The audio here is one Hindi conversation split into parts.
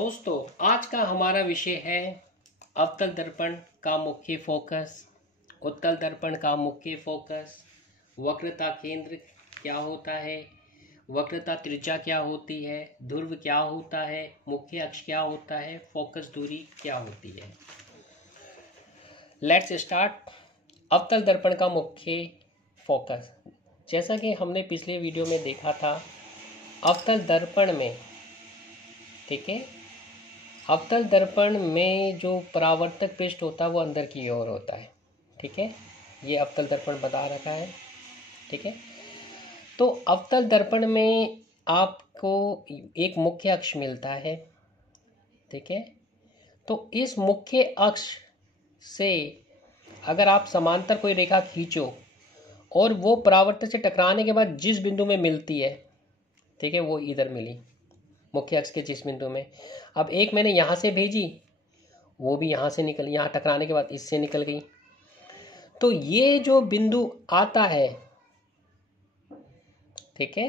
दोस्तों, आज का हमारा विषय है अवतल दर्पण का मुख्य फोकस। उत्तल दर्पण का मुख्य फोकस, वक्रता केंद्र क्या होता है, वक्रता त्रिज्या क्या होती है, ध्रुव क्या होता है, मुख्य अक्ष क्या होता है, फोकस दूरी क्या होती है। Let's start. अवतल दर्पण का मुख्य फोकस, जैसा कि हमने पिछले वीडियो में देखा था, अवतल दर्पण में, ठीक है, अवतल दर्पण में जो परावर्तक पृष्ठ होता है वो अंदर की ओर होता है। ठीक है, ये अवतल दर्पण बता रखा है। ठीक है, तो अवतल दर्पण में आपको एक मुख्य अक्ष मिलता है। ठीक है, तो इस मुख्य अक्ष से अगर आप समांतर कोई रेखा खींचो और वो परावर्तक से टकराने के बाद जिस बिंदु में मिलती है, ठीक है, वो इधर मिली मुख्य अक्ष के जिस बिंदु में। अब एक मैंने यहाँ से भेजी, वो भी यहाँ से निकली, यहाँ टकराने के बाद इससे निकल गई। तो ये जो बिंदु आता है, ठीक है,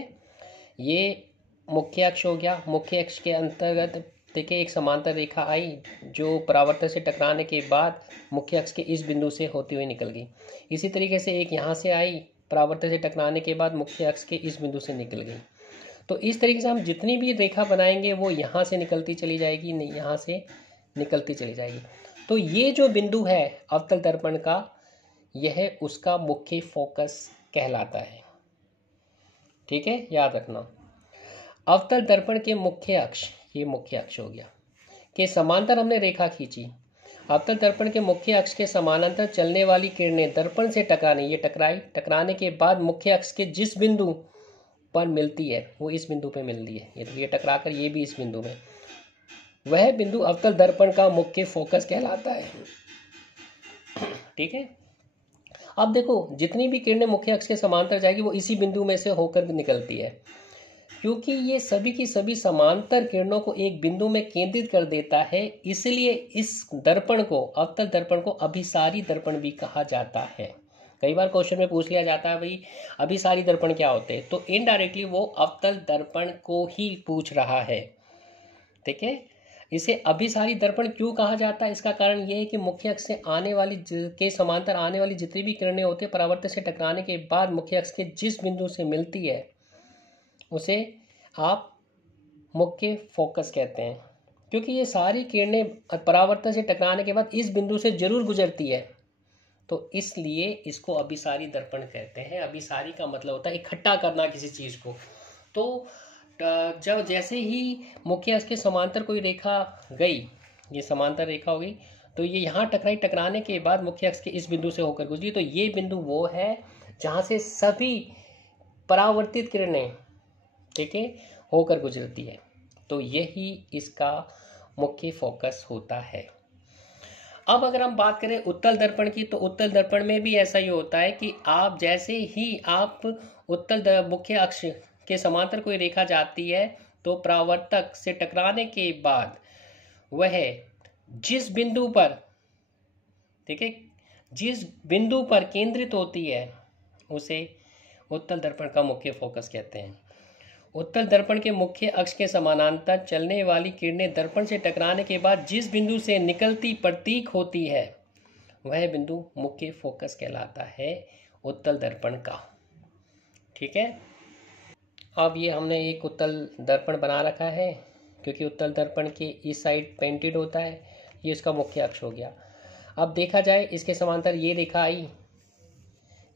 ये मुख्य अक्ष हो गया। मुख्य अक्ष के अंतर्गत देखिए एक समांतर रेखा आई जो परावर्तक से टकराने के बाद मुख्य अक्ष के इस बिंदु से होती हुई निकल गई। इसी तरीके से एक यहाँ से आई, परावर्तक से टकराने के बाद मुख्य अक्ष के इस बिंदु से निकल गई। तो इस तरीके से हम जितनी भी रेखा बनाएंगे वो यहाँ से निकलती चली जाएगी, नहीं यहाँ से निकलती चली जाएगी। तो ये जो बिंदु है अवतल दर्पण का, यह उसका मुख्य फोकस कहलाता है। ठीक है, याद रखना। अवतल दर्पण के मुख्य अक्ष, ये मुख्य अक्ष हो गया, के समांतर हमने रेखा खींची। अवतल दर्पण के मुख्य अक्ष के समानांतर चलने वाली किरणें दर्पण से टकराने, ये टकराई, टकराने के बाद मुख्य अक्ष के जिस बिंदु पर मिलती है वो इस बिंदु पे मिलती है। ये टकराकर ये भी इस बिंदु में, वह बिंदु अवतल दर्पण का मुख्य फोकस कहलाता है। ठीक है, अब देखो जितनी भी किरणें मुख्य अक्ष के समांतर जाएगी वो इसी बिंदु में से होकर निकलती है। क्योंकि ये सभी की सभी समांतर किरणों को एक बिंदु में केंद्रित कर देता है, इसलिए इस दर्पण को, अवतल दर्पण को अभिसारी दर्पण भी कहा जाता है। कई बार क्वेश्चन में पूछ लिया जाता है भाई अभिसारी दर्पण क्या होते हैं, तो इनडायरेक्टली वो अवतल दर्पण को ही पूछ रहा है। ठीक है, इसे अभिसारी दर्पण क्यों कहा जाता है, इसका कारण यह है कि मुख्य अक्ष से आने वाली के समांतर आने वाली जितनी भी किरणें होती है परावर्तक से टकराने के बाद मुख्य अक्ष के जिस बिंदु से मिलती है उसे आप मुख्य फोकस कहते हैं। क्योंकि ये सारी किरणें परावर्तक से टकराने के बाद इस बिंदु से जरूर गुजरती है, तो इसलिए इसको अभिसारी दर्पण कहते हैं। अभिसारी का मतलब होता है इकट्ठा करना किसी चीज को। तो जब जैसे ही मुख्य अक्ष के समांतर कोई रेखा गई, ये समांतर रेखा हो गई, तो ये यहाँ टकराई, टकराने के बाद मुख्य अक्ष के इस बिंदु से होकर गुजरी, तो ये बिंदु वो है जहाँ से सभी परावर्तित किरणें, ठीक है, होकर गुजरती है। तो यही इसका मुख्य फोकस होता है। अब अगर हम बात करें उत्तल दर्पण की, तो उत्तल दर्पण में भी ऐसा ही होता है कि आप जैसे ही आप उत्तल मुख्य अक्ष के समांतर कोई रेखा जाती है तो परावर्तक से टकराने के बाद वह जिस बिंदु पर, ठीक है, जिस बिंदु पर केंद्रित होती है उसे उत्तल दर्पण का मुख्य फोकस कहते हैं। उत्तल दर्पण के मुख्य अक्ष के समानांतर चलने वाली किरणें दर्पण से टकराने के बाद जिस बिंदु से निकलती प्रतीक होती है वह बिंदु मुख्य फोकस कहलाता है उत्तल दर्पण का। ठीक है, अब ये हमने एक उत्तल दर्पण बना रखा है, क्योंकि उत्तल दर्पण के इस साइड पेंटेड होता है, ये इसका मुख्य अक्ष हो गया। अब देखा जाए इसके समांतर ये रेखा आई,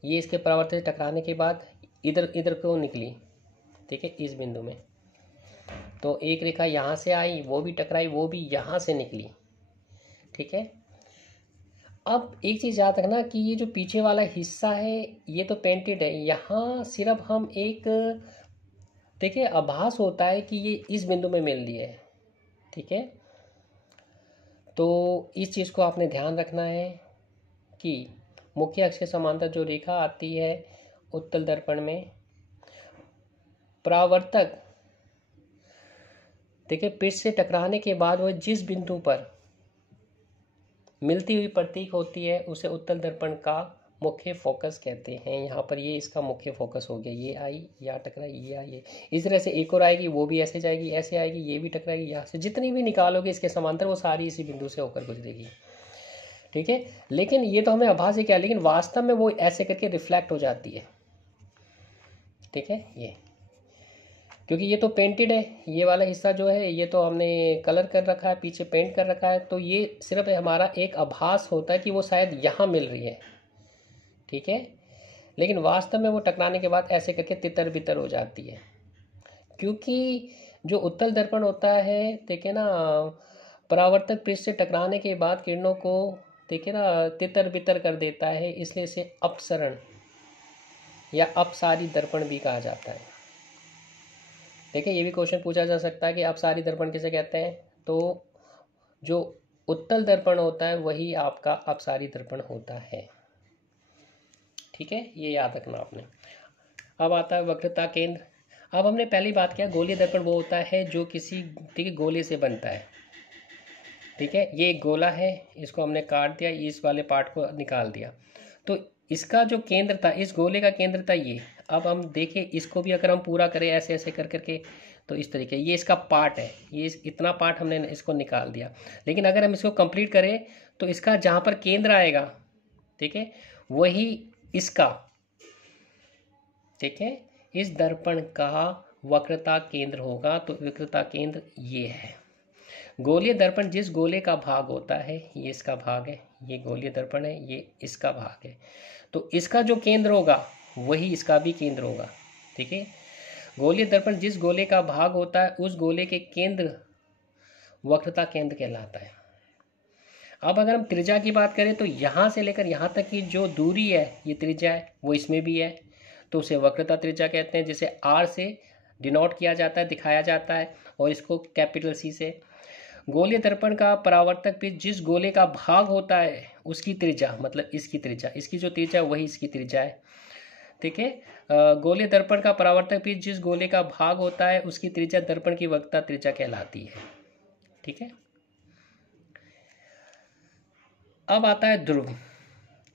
ये इसके परावर्तक से टकराने के बाद इधर इधर को निकली, ठीक है, इस बिंदु में। तो एक रेखा यहाँ से आई, वो भी टकराई, वो भी यहाँ से निकली। ठीक है, अब एक चीज़ याद रखना कि ये जो पीछे वाला हिस्सा है ये तो पेंटेड है, यहाँ सिर्फ हम एक, देखिए, आभास होता है कि ये इस बिंदु में मिल रही है। ठीक है, तो इस चीज़ को आपने ध्यान रखना है कि मुख्य अक्ष के समांतर जो रेखा आती है उत्तल दर्पण में, परावर्तक, देखिए, पृष्ठ से टकराने के बाद वह जिस बिंदु पर मिलती हुई प्रतीक होती है उसे उत्तल दर्पण का मुख्य फोकस कहते हैं। यहाँ पर ये इसका मुख्य फोकस हो गया, ये आई, यहाँ टकराई, ये आई, इस तरह से एक और आएगी, वो भी ऐसे जाएगी, ऐसे आएगी, ये भी टकराएगी, यहाँ से जितनी भी निकालोगे इसके समांतर वो सारी इसी बिंदु से होकर गुजरेगी। ठीक है, लेकिन ये तो हमें आभास है क्या, लेकिन वास्तव में वो ऐसे करके रिफ्लेक्ट हो जाती है। ठीक है, ये क्योंकि ये तो पेंटेड है, ये वाला हिस्सा जो है ये तो हमने कलर कर रखा है, पीछे पेंट कर रखा है, तो ये सिर्फ हमारा एक आभास होता है कि वो शायद यहाँ मिल रही है। ठीक है, लेकिन वास्तव में वो टकराने के बाद ऐसे करके तितर बितर हो जाती है, क्योंकि जो उत्तल दर्पण होता है, देखिए ना, परावर्तक पृष्ठ से टकराने के बाद किरणों को देखिए ना तितर बितर कर देता है, इसलिए इसे अपसरण या अपसारी दर्पण भी कहा जाता है। देखिए, ये भी क्वेश्चन पूछा जा सकता है कि अपसारी दर्पण किसे कहते हैं, तो जो उत्तल दर्पण होता है वही आपका अपसारी दर्पण होता है। ठीक है, ये याद रखना आपने। अब आता है वक्रता केंद्र। अब हमने पहली बात किया, गोलीय दर्पण वो होता है जो किसी ठीक है गोले से बनता है। ठीक है, ये एक गोला है, इसको हमने काट दिया, इस वाले पार्ट को निकाल दिया, तो इसका जो केंद्र था, इस गोले का केंद्र था ये। अब हम देखें इसको भी अगर हम पूरा करें ऐसे ऐसे कर करके, तो इस तरीके, ये इसका पार्ट है, ये इतना पार्ट हमने इसको निकाल दिया। लेकिन अगर हम इसको कंप्लीट करें तो इसका जहाँ पर केंद्र आएगा, ठीक है, वही इसका, ठीक है, इस दर्पण का वक्रता केंद्र होगा। तो वक्रता केंद्र ये है। गोलीय दर्पण जिस गोले का भाग होता है, ये इसका भाग है, ये गोलीय दर्पण है, ये इसका भाग है, तो इसका जो केंद्र होगा वही इसका भी केंद्र होगा। ठीक है, गोलीय दर्पण जिस गोले का भाग होता है उस गोले के केंद्र वक्रता केंद्र कहलाता है। अब अगर हम त्रिज्या की बात करें तो यहाँ से लेकर यहाँ तक की जो दूरी है, ये त्रिज्या है, वो इसमें भी है, तो उसे वक्रता त्रिज्या कहते हैं, जिसे आर से डिनोट किया जाता है, दिखाया जाता है, और इसको कैपिटल सी से। गोलीय दर्पण का परावर्तक पृष्ठ जिस गोले का भाग होता है उसकी त्रिज्या, मतलब इसकी त्रिज्या, इसकी जो त्रिज्या वही इसकी त्रिज्या है। ठीक है, गोलीय दर्पण का परावर्तक पृष्ठ जिस गोले का भाग होता है उसकी त्रिज्या दर्पण की वक्रता त्रिज्या कहलाती है। ठीक है, अब आता है ध्रुव।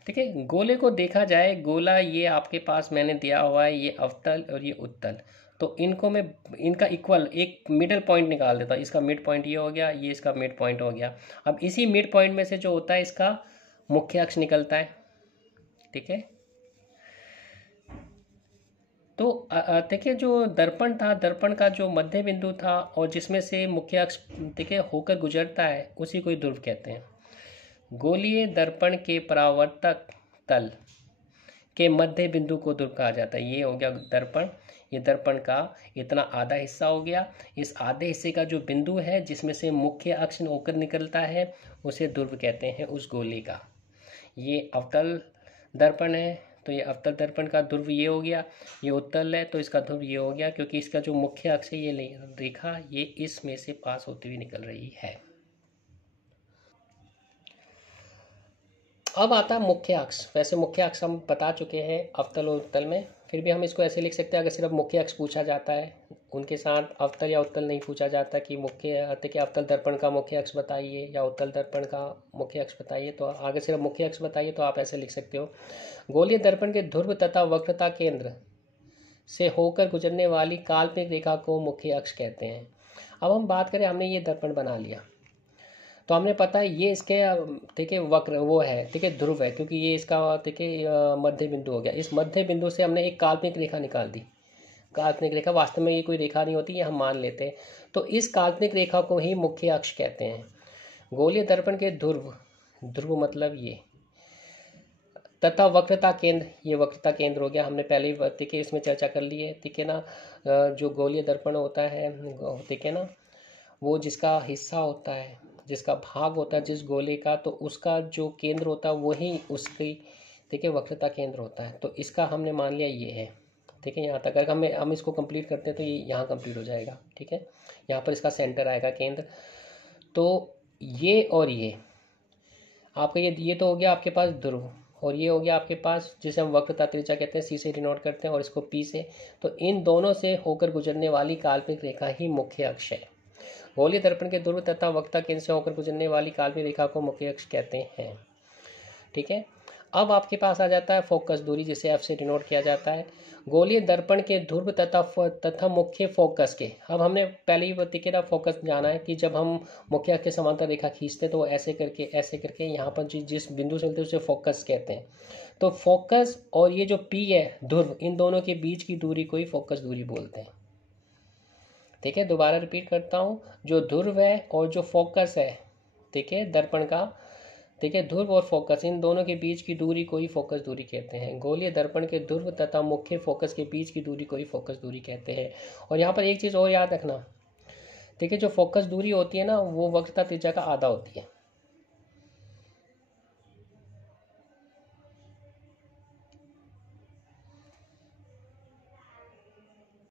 ठीक है, गोले को देखा जाए, गोला ये आपके पास मैंने दिया हुआ है, ये अवतल और ये उत्तल, तो इनको मैं इनका इक्वल एक मिडल पॉइंट निकाल देता हूँ। इसका मिड पॉइंट ये हो गया, ये इसका मिड पॉइंट हो गया। अब इसी मिड पॉइंट में से जो होता है इसका मुख्य अक्ष निकलता है। ठीक है, तो देखिए जो दर्पण था, दर्पण का जो मध्य बिंदु था और जिसमें से मुख्य अक्ष देखिए होकर गुजरता है, उसी को ध्रुव कहते हैं। गोलीय दर्पण के परावर्तक तल के मध्य बिंदु को ध्रुव कहा जाता है। ये हो गया दर्पण, ये दर्पण का इतना आधा हिस्सा हो गया। इस आधे हिस्से का जो बिंदु है जिसमें से मुख्य अक्ष होकर निकलता है उसे ध्रुव कहते हैं, उस गोले का। ये अवतल दर्पण है, तो ये अवतल दर्पण का ध्रुव ये हो गया, ये उत्तल है तो इसका ध्रुव ये हो गया, क्योंकि इसका जो मुख्य अक्ष है ये रेखा ये इसमें से पास होती हुई निकल रही है। अब आता है मुख्य अक्ष। वैसे मुख्य अक्ष हम बता चुके हैं अवतल और उत्तल में, फिर भी हम इसको ऐसे लिख सकते हैं, अगर सिर्फ मुख्य अक्ष पूछा जाता है, उनके साथ अवतल या उत्तल नहीं पूछा जाता कि मुख्य कि अवतल दर्पण का मुख्य अक्ष बताइए या उत्तल दर्पण का मुख्य अक्ष बताइए, तो आगे सिर्फ मुख्य अक्ष बताइए, तो आप ऐसे लिख सकते हो। गोलीय दर्पण के ध्रुव तथा वक्रता केंद्र से होकर गुजरने वाली काल्पनिक रेखा को मुख्य अक्ष कहते हैं। अब हम बात करें, हमने ये दर्पण बना लिया, तो हमने पता है ये इसके ठीक है वक्र वो है, ठीक है ध्रुव है, क्योंकि ये इसका ठीक है मध्य बिंदु हो गया। इस मध्य बिंदु से हमने एक काल्पनिक रेखा निकाल दी। काल्पनिक रेखा, वास्तव में ये कोई रेखा नहीं होती, ये हम मान लेते हैं। तो इस काल्पनिक रेखा को ही मुख्य अक्ष कहते हैं। गोलीय दर्पण के ध्रुव, ध्रुव मतलब ये, तथा वक्रता केंद्र, ये वक्रता केंद्र हो गया। हमने पहले ही ठीक है इसमें चर्चा कर ली है, ठीक है ना। जो गोलीय दर्पण होता है, ठीक है ना, वो जिसका हिस्सा होता है, जिसका भाग होता है जिस गोले का, तो उसका जो केंद्र होता है वही उसकी ठीक है वक्रता केंद्र होता है। तो इसका हमने मान लिया ये है। ठीक है, यहाँ तक अगर हम इसको कंप्लीट करते हैं तो ये यहाँ कंप्लीट हो जाएगा। ठीक है, यहाँ पर इसका सेंटर आएगा केंद्र। तो ये और ये आपका ये तो हो गया आपके पास ध्रुव, और ये हो गया आपके पास जिसे हम वक्रता त्रिज्या कहते हैं, सी से डिनोट करते हैं और इसको पी से। तो इन दोनों से होकर गुजरने वाली काल्पनिक रेखा ही मुख्य अक्ष है। गोलीय दर्पण के ध्रुव तथा वक्रता केंद्र से होकर गुजरने वाली काल्पनिक रेखा को मुख्य अक्ष कहते हैं। ठीक है, अब आपके पास आ जाता है फोकस दूरी, जिसे एफ से डिनोट किया जाता है। गोलीय दर्पण के ध्रुव तथा मुख्य फोकस के, अब हमने पहले ही बताया फोकस जाना है कि जब हम मुख्य अक्ष के समांतर रेखा खींचते हैं तो ऐसे करके यहाँ पर जिस बिंदु से मिलते हैं उसे फोकस कहते हैं। तो फोकस और ये जो पी है ध्रुव, इन दोनों के बीच की दूरी को ही फोकस दूरी बोलते हैं। ठीक है, दोबारा रिपीट करता हूँ, जो ध्रुव है और जो फोकस है, ठीक है, दर्पण का, ठीक है, ध्रुव और फोकस, इन दोनों के बीच की दूरी को ही फोकस दूरी कहते हैं। गोलीय दर्पण के ध्रुव तथा मुख्य फोकस के बीच की दूरी को ही फोकस दूरी कहते हैं। और यहाँ पर एक चीज़ और याद रखना, ठीक है, जो फोकस दूरी होती है ना, वो वक्रता त्रिज्या का आधा होती है।